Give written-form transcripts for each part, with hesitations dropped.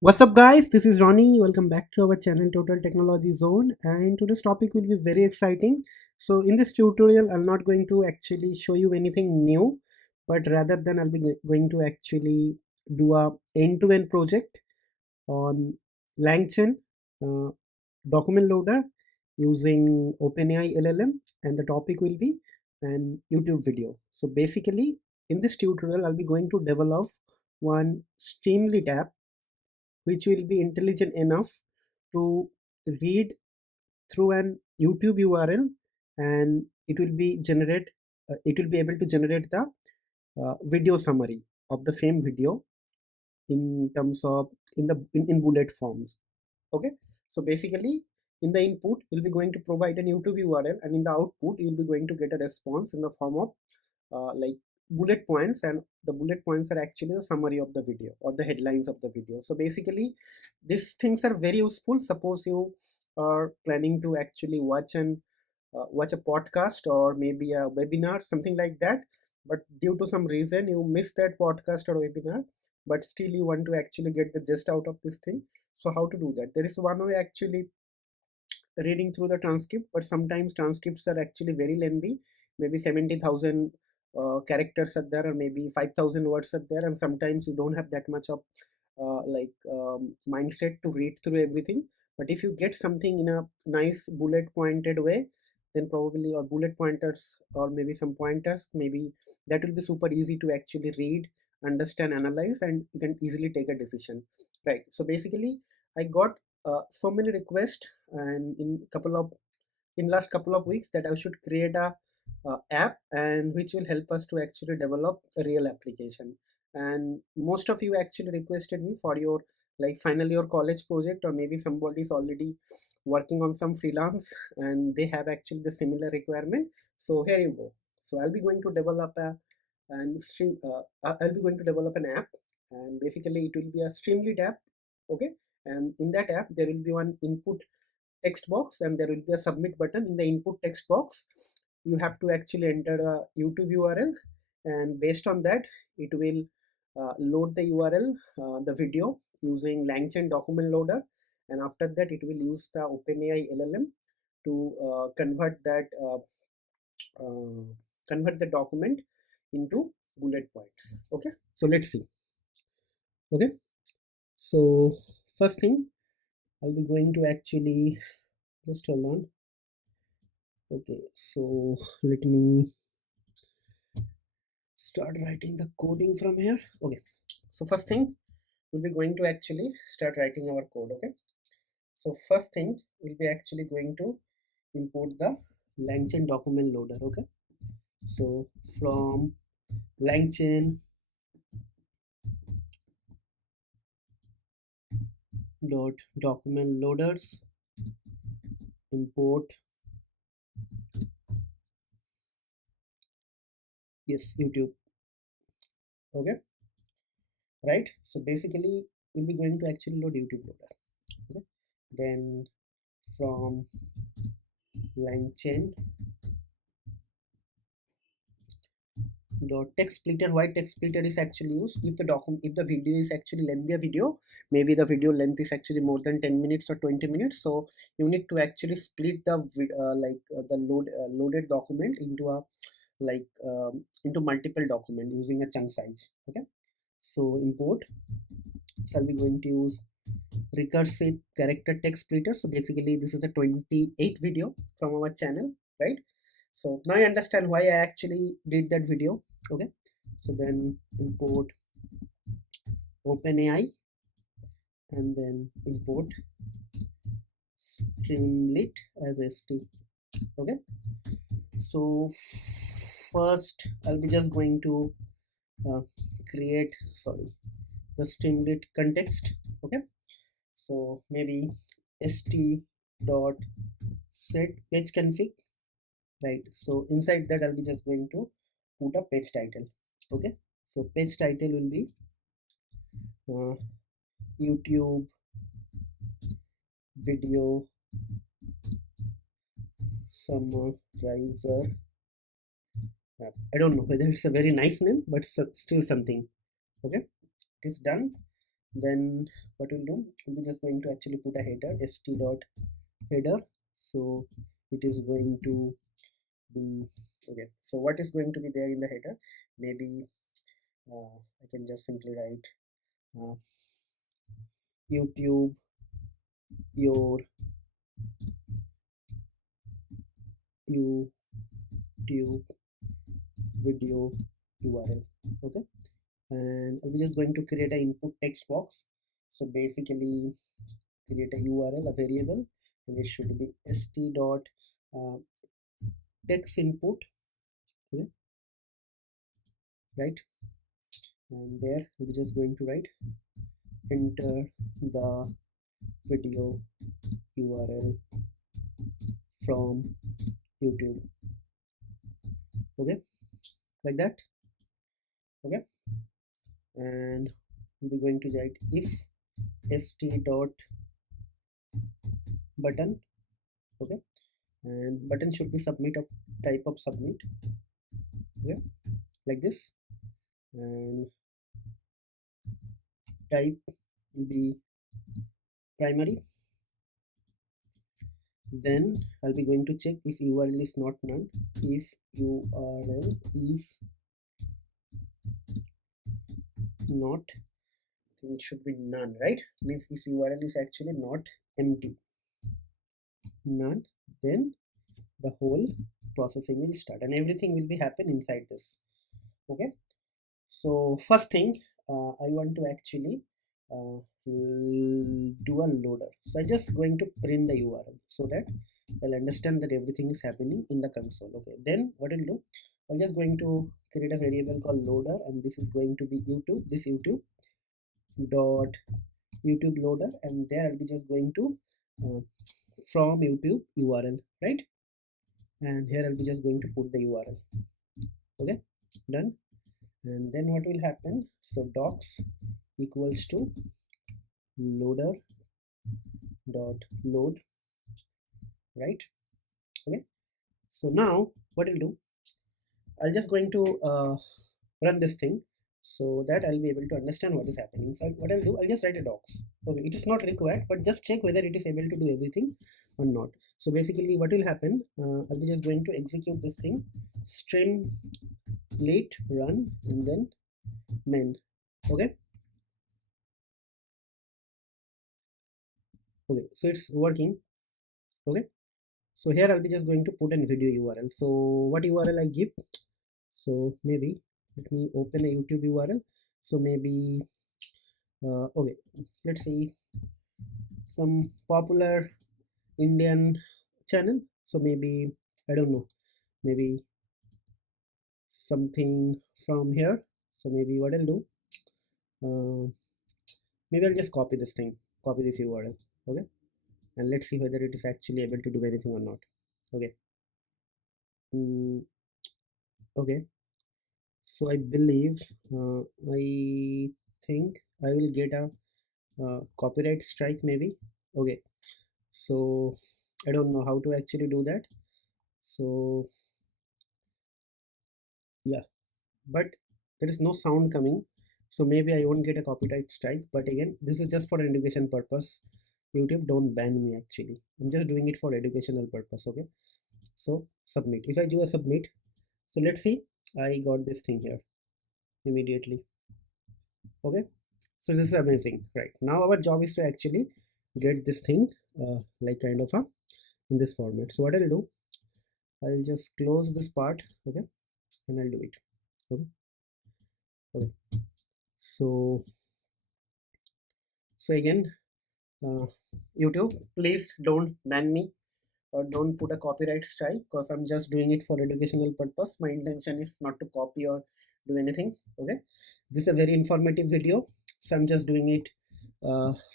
What's up, guys? This is Ronnie. Welcome back to our channel Total Technology Zone. And today's topic will be very exciting. So, in this tutorial, I'm not going to actually show you anything new, but rather than I'll be going to actually do a end-to-end project on Langchain uh, document loader using OpenAI LLM, and the topic will be an YouTube video. So, basically, in this tutorial, I'll be going to develop one Streamlit app which will be intelligent enough to read through an YouTube URL, and it will be able to generate the video summary of the same video in terms of in bullet forms. Okay, so basically in the input you'll be going to provide an YouTube URL, and in the output you'll be going to get a response in the form of like bullet points, and the bullet points are actually the summary of the video or the headlines of the video. So basically these things are very useful. Suppose you are planning to actually watch a podcast or maybe a webinar, something like that, but due to some reason you missed that podcast or webinar, but still you want to actually get the gist out of this thing. So how to do that? There is one way, actually reading through the transcript, but sometimes transcripts are actually very lengthy, maybe 70,000 characters are there, or maybe 5,000 words are there, and sometimes you don't have that much of mindset to read through everything. But if you get something in a nice bullet pointed way, then probably, or bullet pointers, or maybe some pointers, maybe that will be super easy to actually read, understand, analyze, and you can easily take a decision, right? So basically I got so many requests, and in last couple of weeks, that I should create a app, and which will help us to actually develop a real application. And most of you actually requested me for your like final year college project, or maybe somebody is already working on some freelance and they have actually the similar requirement. So here you go. So I'll be going to develop I'll be going to develop an app, and basically it will be a Streamlit app. Okay, and in that app there will be one input text box, and there will be a submit button. In the input text box you have to actually enter a YouTube URL, and based on that it will load the URL, the video, using Langchain document loader, and after that it will use the OpenAI LLM to uh, convert the document into bullet points. Okay, so let's see. Okay, so first thing, I'll be going to actually just hold on. Okay, so let me start writing the coding from here. Okay, so first thing, we'll be going to actually start writing our code. Okay, so first thing, we'll be actually going to import the Langchain document loader. Okay, so from Langchain dot document loaders, import, yes, YouTube. Okay, right, so basically we'll be going to actually load YouTube loader. Okay, then from Langchain dot text splitter. Why text splitter is actually used? If the video is actually lengthier video, maybe the video length is actually more than 10 minutes or 20 minutes, so you need to actually split the loaded document into a into multiple document using a chunk size. Okay, so import, so I'll be going to use recursive character text splitter. So basically this is the 28 video from our channel, right? So now you understand why I actually did that video. Okay, so then import OpenAI, and then import Streamlit as st. Okay, so first I'll be just going to uh, create, sorry, the Streamlit context. Okay, so maybe st dot set page config, right? So inside that I'll be just going to put a page title. Okay, so page title will be uh, YouTube video Summariser app. I don't know whether it's a very nice name, but still something. Okay, it is done. Then what we'll do, we're just going to actually put a header, st dot header. So it is going to be okay. So what is going to be there in the header? Maybe I can just simply write uh, YouTube your YouTube video URL. Okay, and I'll be just going to create an input text box. So basically create a URL, a variable, and it should be st dot uh, text input. Okay, right, and there we're just going to write enter the video URL from YouTube. Okay, like that. Okay, and we're going to write if st dot button. Okay, and button should be submit of type of submit. Okay, like this, and type will be primary. Then I'll be going to check if URL is not none. If URL is not, it should be none, right? Means if URL is actually not empty, none, then the whole processing will start and everything will be happen inside this. Okay, so first thing, I want to actually do a loader. So I'm just going to print the URL so that I'll understand that everything is happening in the console. Okay, then what I'll do, I'm just going to create a variable called loader, and this is going to be YouTube, this YouTube dot YouTube loader, and there I'll be just going to uh, from YouTube URL, right? And here I'll be just going to put the URL. Okay, done. And then what will happen, so docs equals to loader dot load, right? Okay, so now what I'll do, I'll just going to run this thing so that I'll be able to understand what is happening. So what I'll do, I'll just write a docs. Okay, it is not required, but just check whether it is able to do everything or not. So basically what will happen, I'll be just going to execute this thing, Streamlit run, and then main. Okay, okay, so it's working. Okay, so here I'll be just going to put in video URL. So what URL I give, so maybe let me open a YouTube URL. So maybe okay, let's see some popular Indian channel. So maybe I don't know, maybe something from here. So maybe what I'll do, uh, maybe I'll just copy this thing, copy this URL. Okay, and let's see whether it is actually able to do anything or not. Okay, okay, so I believe I think I will get a copyright strike maybe. Okay, so I don't know how to actually do that. So yeah, but there is no sound coming, so maybe I won't get a copyright strike. But again, this is just for education purpose. YouTube, don't ban me. Actually, I'm just doing it for educational purpose. Okay, so submit. If I do a submit, so let's see, I got this thing here immediately. Okay, so this is amazing. Right now our job is to actually get this thing like kind of a in this format. So what I'll do, I'll just close this part. Okay, and I'll do it. Okay, okay, so again, uh, YouTube, please don't ban me or don't put a copyright strike, because I'm just doing it for educational purpose. My intention is not to copy or do anything. Okay, this is a very informative video, so I'm just doing it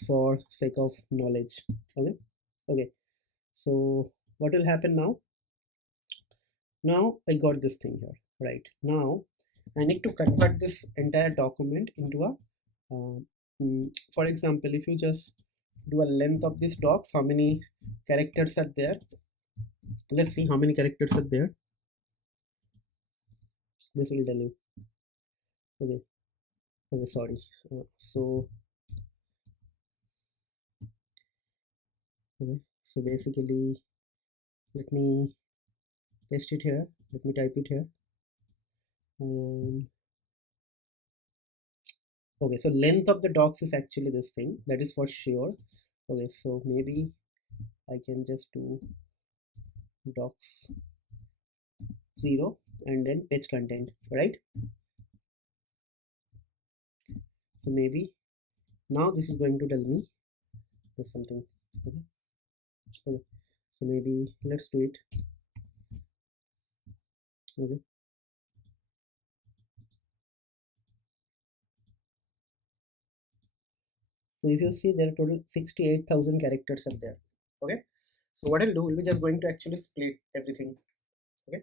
for sake of knowledge. Okay, okay, so what will happen now, now I got this thing here. Right now I need to convert this entire document into a for example, if you just do a length of this docs, how many characters are there, let's see how many characters are there. This will tell you. Okay, okay, sorry. So Okay, so basically let me paste it here, let me type it here. And okay, so length of the docs is actually this thing, that is for sure. Okay, so maybe I can just do docs 0 and then page content, right? So maybe now this is going to tell me there's something. Okay, okay, so maybe let's do it. Okay, so if you see, there are total 68,000 characters are there. Okay, so what I'll do, we'll be just going to actually split everything. Okay,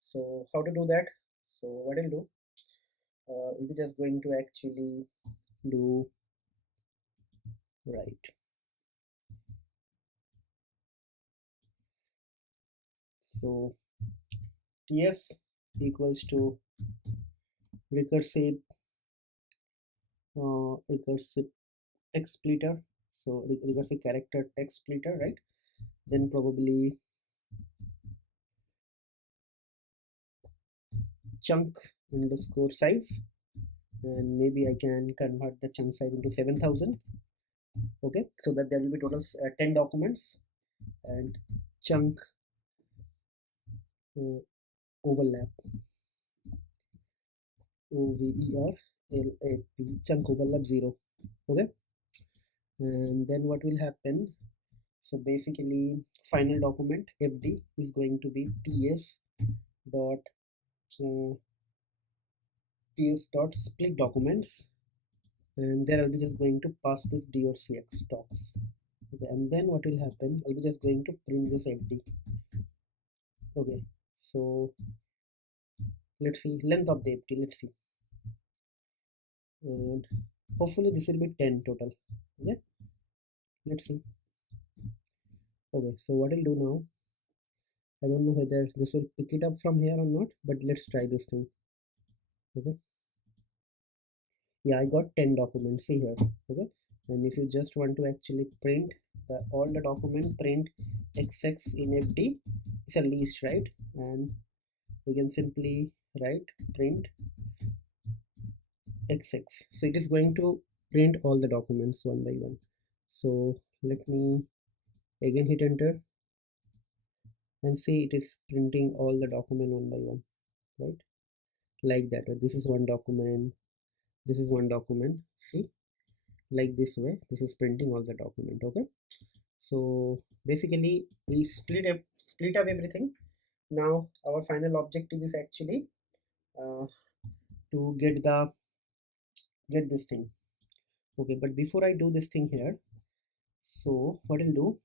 so how to do that? So what I'll do, we'll be just going to actually do right. So ts equals to recursive recursive text splitter. So recursive character text splitter, right? Then probably chunk underscore size, and maybe I can convert the chunk size into 7,000. Okay, so that there will be total 10 documents. And chunk overlap, overlap, chunk overlap 0. Okay, and then what will happen, so basically final document fd is going to be ts dot uh, ts dot split documents, and there I'll be just going to pass this d.cx docs. Okay, and then what will happen, I'll be just going to print this fd. Okay, so let's see length of the fd, let's see, and hopefully this will be 10 total. Okay, let's see. Okay, so what I'll do now, I don't know whether this will pick it up from here or not, but let's try this thing. Okay, yeah, I got 10 documents, see here. Okay, and if you just want to actually print all the documents, print xx in fd, it's a list, right? And we can simply write print xx, so it is going to print all the documents one by one. So let me again hit enter and see, it is printing all the document one by one, right? Like that. This is one document, this is one document, see, like this way this is printing all the document. Okay, so basically we split up everything. Now our final objective is actually uh, to get this thing. Okay, but before I do this thing here, so what I'll do,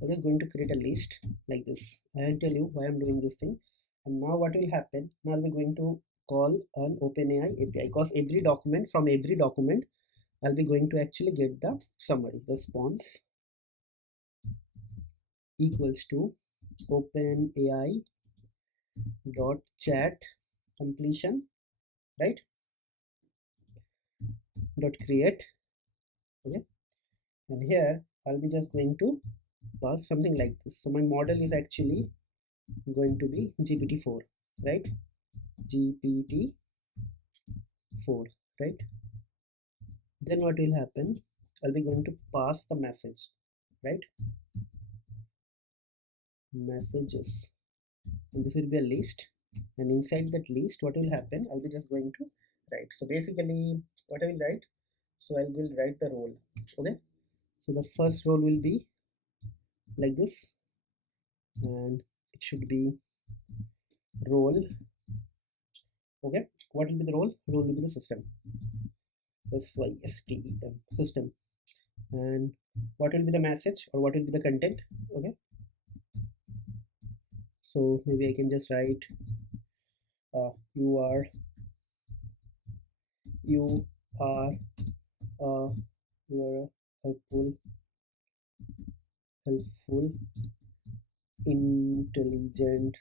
I'm just going to create a list like this. I'll tell you why I'm doing this thing. And now what will happen, now I'll be going to call an OpenAI API, because every document, from every document I'll be going to actually get the summary. Response equals to OpenAI dot chat completion, right? Dot create. Okay, and here I'll be just going to pass something like this. So my model is actually going to be GPT-4, right? GPT-4, right? Then what will happen, I'll be going to pass the message, right? Messages, and this will be a list, and inside that list what will happen, I'll be just going to write. So basically what I will write, so I will write the role. Okay, so the first role will be like this, and it should be role. Okay, what will be the role, role will be the system, system, system. And what will be the message, or what will be the content? Okay, so maybe I can just write you are you are uh, you are a helpful intelligent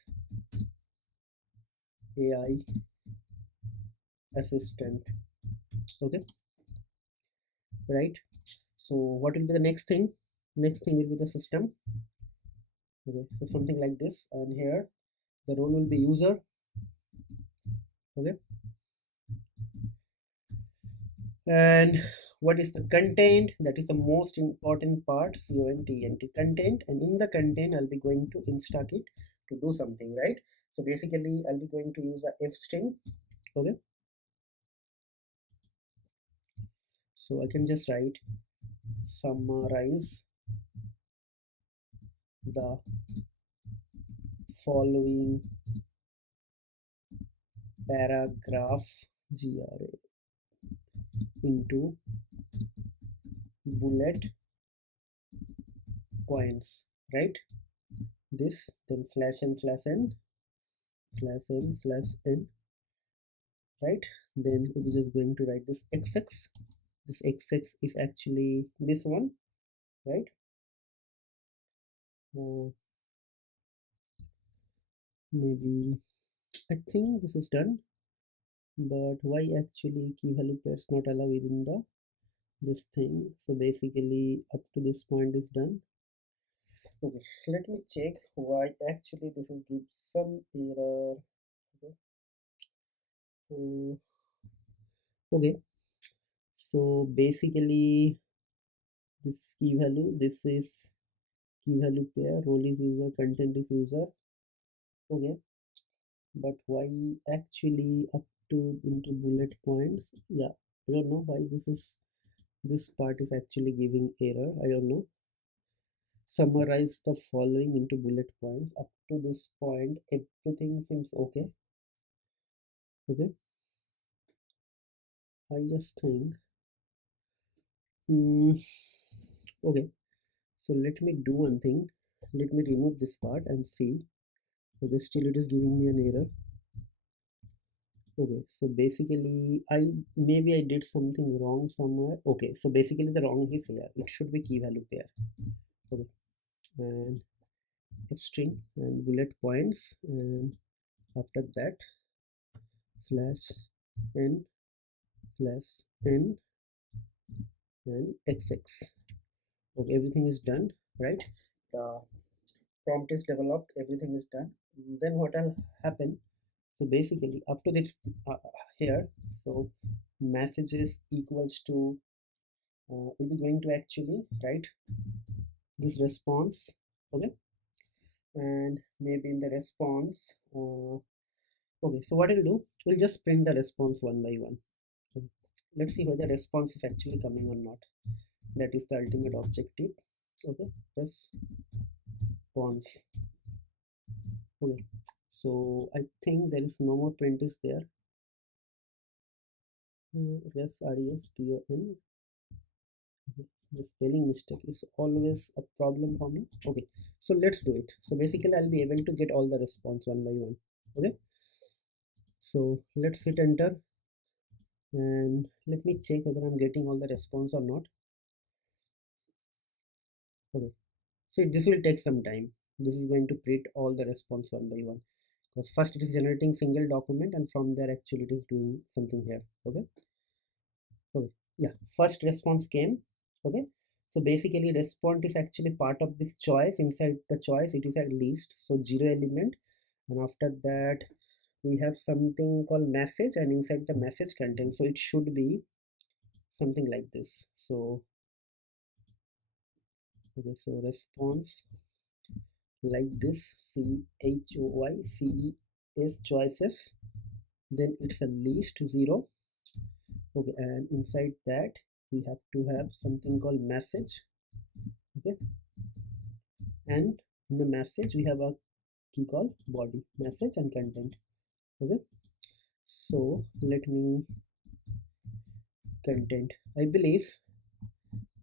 AI assistant. Okay, right? So what will be the next thing, Next thing will be the system. Okay, so something like this, and here the role will be user. Okay, and what is the content? That is the most important part. content, and in the content I'll be going to instruct it to do something, right? So basically I'll be going to use a f string. Okay, so I can just write summarize the following paragraph gra into bullet points, right? This, then slash n slash n slash n slash n, right? Then we're just going to write this xx. This xx is actually this one, right? uh, Maybe I think this is done, but why actually key value pairs not allow within the this thing? So basically up to this point is done. Okay, let me check why actually this will give some error. Okay, okay. So basically this is key value, this is key value pair, role is user, content is user. Okay, but why actually up to into bullet points? Yeah, I don't know why this part is actually giving error. I don't know. Summarize the following into bullet points. Up to this point everything seems okay. Okay, I just think okay, so let me do one thing. Let me remove this part and see. Okay, still it is giving me an error. Okay, so basically maybe I did something wrong somewhere. Okay, so basically the wrong is here. It should be key value pair. Okay, and f string and bullet points, and after that slash n slash n and xx. Okay, everything is done, right? The prompt is developed, everything is done. Then what will happen? So basically up to this here, so messages equals to we'll be going to actually write this response. Okay, and maybe in the response okay, so what we'll do, we'll just print the response one by one. So let's see whether response is actually coming or not. That is the ultimate objective. Okay, response. Okay, so I think there is no more print is there. Res res pon. The spelling mistake is always a problem for me. Okay, so let's do it. So basically I'll be able to get all the response one by one. Okay, so let's hit enter and let me check whether I'm getting all the response or not. Okay, so this will take some time. This is going to print all the response one by one, because first it is generating single document and from there actually it is doing something here. Okay, okay, yeah, first response came. Okay, so basically response is actually part of this choice. Inside the choice it is a list, so 0 element, and after that we have something called message, and inside the message content, so it should be something like this. So okay, so response like this, choices choices, then it's a list 0. Okay, and inside that we have to have something called message. Okay, and in the message we have a key called body, message and content. Okay, so let me content, I believe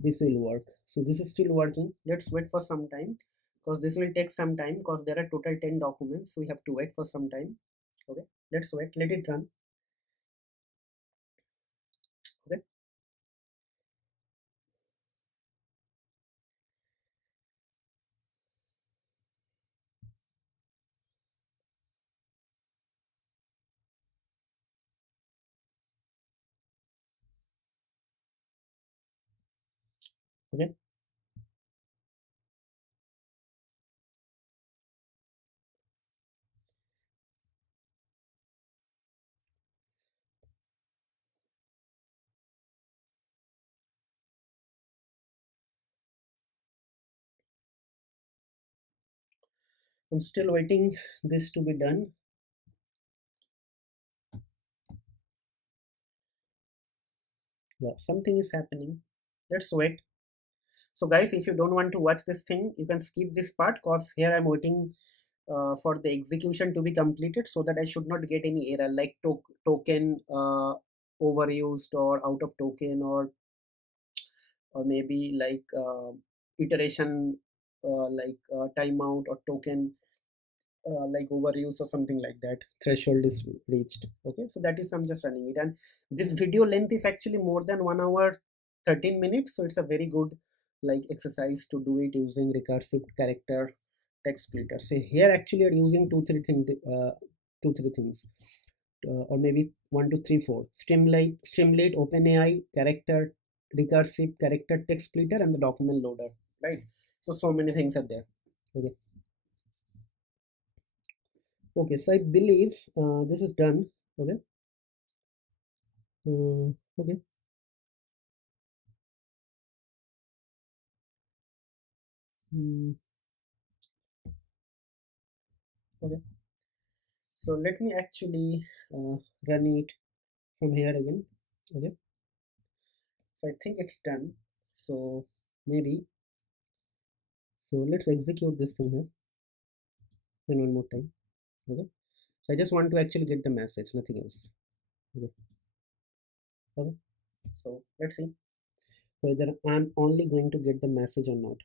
this will work. So this is still working. Let's wait for some time, because this will take some time, because there are total 10 documents, so we have to wait for some time. Okay, let's wait, let it run. Okay, okay, I'm still waiting this to be done. Yeah, something is happening. Let's wait. So guys, if you don't want to watch this thing, you can skip this part, because here I'm waiting for the execution to be completed, so that I should not get any error like token overused, or out of token, or maybe like iteration, timeout, or token like overuse, or something like that, threshold is reached. Okay, so that is I'm just running it, and this video length is actually more than 1 hour 13 minutes, so it's a very good like exercise to do it using recursive character text splitter. So here actually are using two three things, or maybe 1 2 3 4: Streamlit, OpenAI, character recursive character text splitter, and the document loader, right? So many things are there. Okay. Okay, so I believe this is done. Okay. Okay. Mm, okay. So let me actually run it from here again. Okay. So I think it's done. So maybe, so let's execute this thing here. Then one more time. Okay. So I just want to actually get the message, nothing else. Okay. Okay. So let's see whether I'm only going to get the message or not.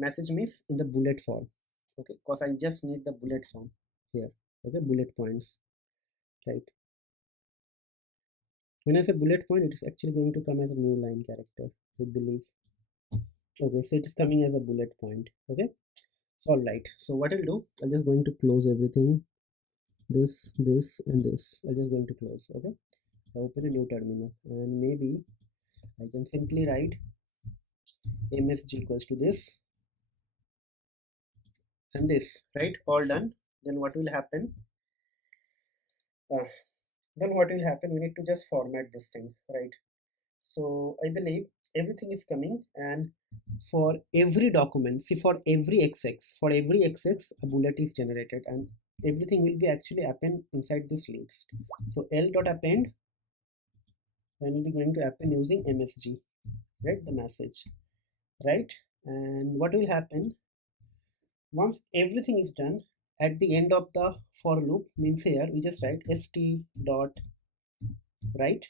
Message means in the bullet form. Okay, because I just need the bullet form here. Okay, bullet points, right? When I say bullet point, it is actually going to come as a new line character, I believe. Okay, so it is coming as a bullet point. Okay, so all right. So what I'll do, I'm just going to close everything. This, and this. I'm just going to close. Okay, I open a new terminal, and maybe I can simply write msg equals to this and this, right? All done. Then what will happen? Uh, then what will happen? We need to just format this thing, right? So I believe everything is coming, and for every document, see, for every xx a bullet is generated, and everything will be actually append inside this list. So l dot append, and will be going to append using msg, right? The message, right? And what will happen once everything is done? At the end of the for loop, means here we just write st dot write,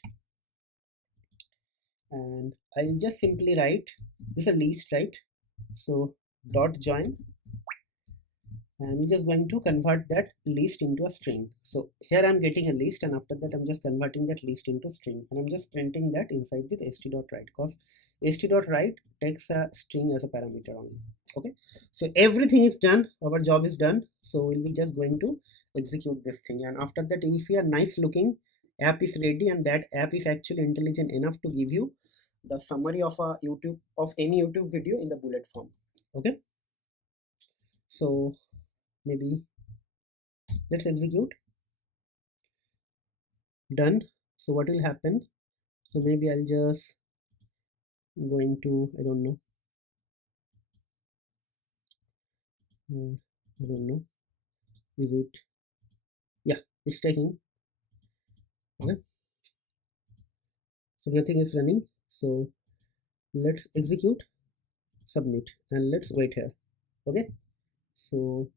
and I'll just simply write this is a list, right? So dot join, and we're just going to convert that list into a string. So here I'm getting a list, and after that I'm just converting that list into string, and I'm just printing that inside the st.write, because st.write takes a string as a parameter only. Okay, so everything is done, our job is done. So we'll be just going to execute this thing, and after that you will see a nice looking app is ready, and that app is actually intelligent enough to give you the summary of a YouTube, of any YouTube video, in the bullet form. Okay, so maybe let's execute. Done. So what will happen? So maybe I'll just going to, I don't know, I don't know, is it, yeah, it's taking. Okay, so nothing is running. So let's execute, submit, and let's wait here. Okay, so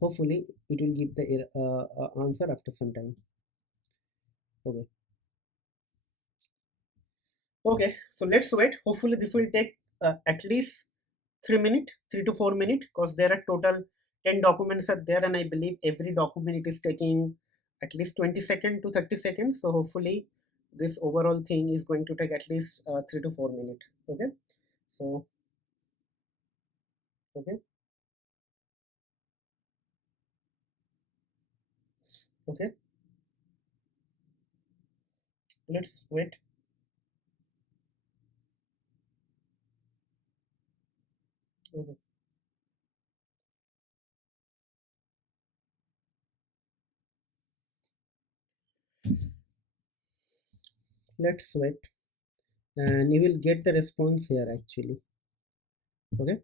hopefully it will give the answer after some time. Okay. Okay, so let's wait. Hopefully this will take at least 3 minutes, 3 to 4 minutes, because there are total 10 documents are there, and I believe every document it is taking at least 20 seconds to 30 seconds. So hopefully this overall thing is going to take at least 3 to 4 minutes. Okay, so okay, okay, let's wait. Okay. Let's wait, and you will get the response here actually. Okay,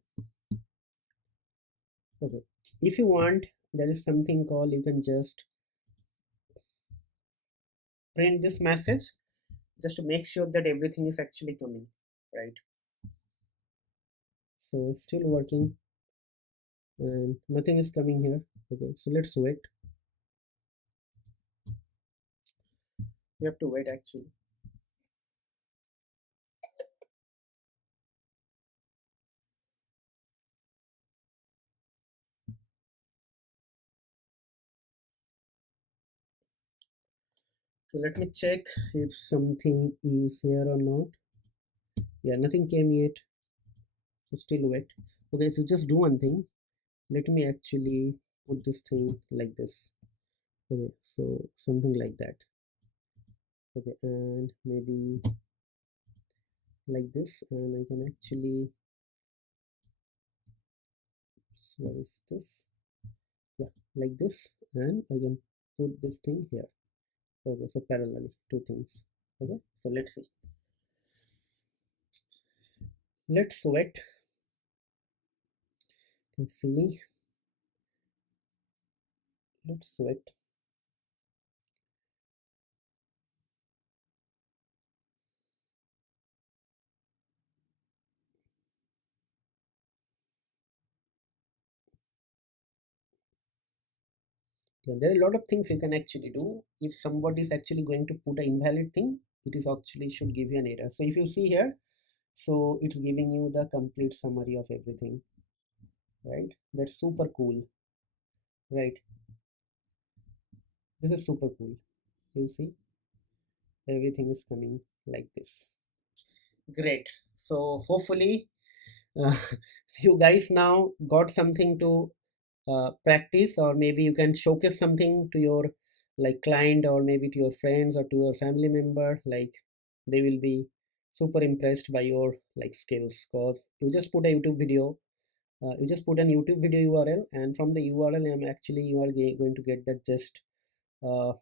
Okay, if you want, there is something called, you can just print this message just to make sure that everything is actually coming, right? So it's still working and nothing is coming here. Okay, so let's wait. We have to wait actually. Okay, let me check if something is here or not. Yeah, nothing came yet, so still wait. Okay, so just do one thing. Let me actually put this thing like this. Okay, so something like that. Okay, and maybe like this, and I can actually, where is this? Yeah, like this, and I can put this thing here. Okay, so parallel two things. Okay, so let's see. Let's wait and see. Let's wait. Yeah, there are a lot of things you can actually do. If somebody is actually going to put an invalid thing, it is actually should give you an error. So if you see here, so it's giving you the complete summary of everything, right? That's super cool, right? This is super cool. You see, everything is coming like this. Great. So hopefully, uh, you guys now got something to practice, or maybe you can showcase something to your like client, or maybe to your friends or to your family member. Like they will be super impressed by your like skills, because you just put a YouTube video. You just put an YouTube video URL, and from the URL, I'm actually you are going to get the gist uh,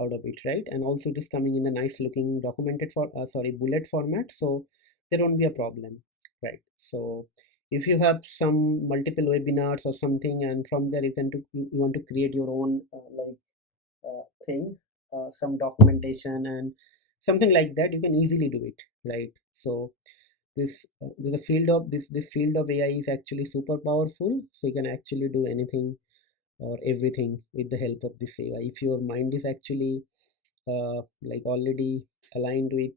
out of it, right? And also it is coming in a nice looking documented for sorry, bullet format, so there won't be a problem, right? So if you have some multiple webinars or something, and from there you can you want to create your own thing, some documentation and something like that, you can easily do it, right? So this there's a field of this field of AI is actually super powerful, so you can actually do anything or everything with the help of this AI. If your mind is actually like already aligned with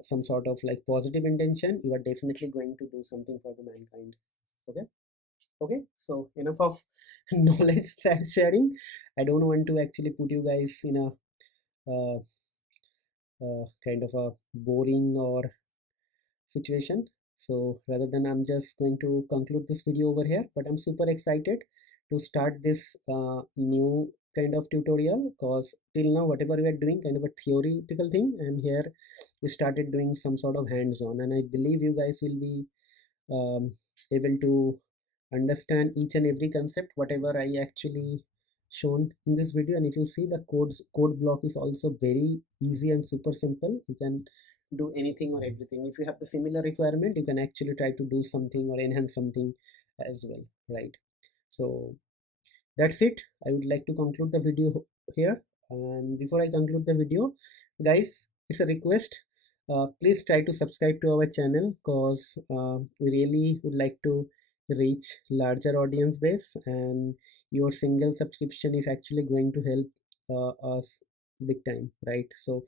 some sort of like positive intention, you are definitely going to do something for the mankind. Okay, okay, so enough of knowledge sharing. I don't want to actually put you guys in a uh, kind of a boring or situation. So rather than, I'm just going to conclude this video over here, but I'm super excited to start this new kind of tutorial, because till now whatever we are doing kind of a theoretical thing, and here we started doing some sort of hands-on, and I believe you guys will be able to understand each and every concept whatever I actually shown in this video. And if you see, the code block is also very easy and super simple. You can do anything or everything. If you have the similar requirement, you can actually try to do something or enhance something as well, right? So that's it. I would like to conclude the video here, and before I conclude the video, guys, it's a request. Please try to subscribe to our channel, because we really would like to reach larger audience base, and your single subscription is actually going to help us big time, right? So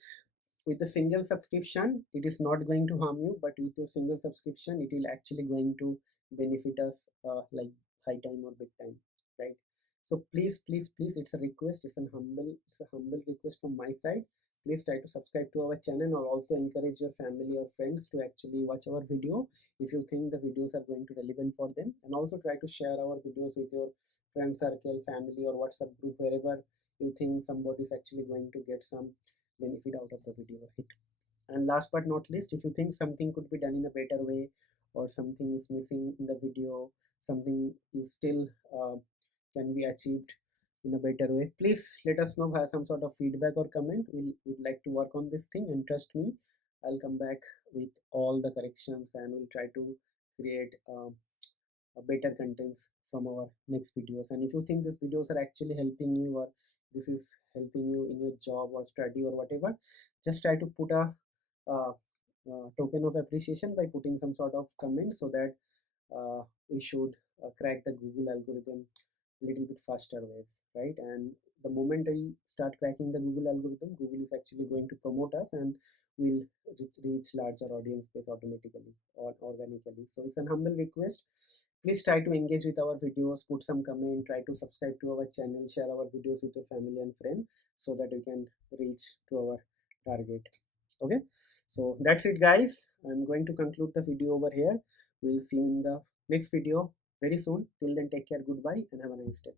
with the single subscription, it is not going to harm you, but with your single subscription, it will actually going to benefit us like high time or big time, right? So please, please, please, it's a request, it's a humble request from my side. Please try to subscribe to our channel, or also encourage your family or friends to actually watch our video if you think the videos are going to relevant for them. And also try to share our videos with your friend circle, family, or WhatsApp group, wherever you think somebody is actually going to get some benefit out of the video, right? And last but not least, if you think something could be done in a better way, or something is missing in the video, something is still can be achieved in a better way, please let us know via some sort of feedback or comment. We'd like to work on this thing, and trust me, I'll come back with all the corrections, and we'll try to create a better contents from our next videos. And if you think these videos are actually helping you, or this is helping you in your job or study or whatever, just try to put a token of appreciation by putting some sort of comment, so that we should crack the Google algorithm little bit faster ways, right? And the moment I start cracking the Google algorithm, Google is actually going to promote us, and we'll reach larger audience base automatically or organically. So it's an humble request. Please try to engage with our videos, put some comment, try to subscribe to our channel, share our videos with your family and friend, so that we can reach to our target. Okay, so that's it, guys. I'm going to conclude the video over here. We'll see you in the next video very soon. Till then, take care, goodbye, and have a nice day.